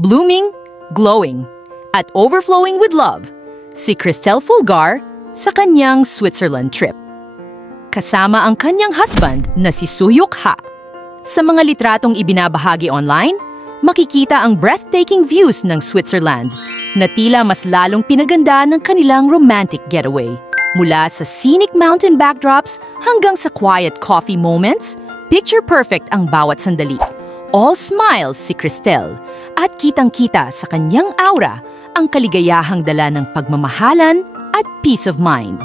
blooming, glowing, at overflowing with love, si Cristel Fulgar sa kanyang Switzerland trip. Kasama ang kanyang husband na si Soo-hyuk Ha. Sa mga litratong ibinabahagi online, makikita ang breathtaking views ng Switzerland na tila mas lalong pinaganda ng kanilang romantic getaway. Mula sa scenic mountain backdrops hanggang sa quiet coffee moments, picture-perfect ang bawat sandali. All smiles si Cristel at kitang-kita sa kanyang aura ang kaligayahang dala ng pagmamahalan at peace of mind.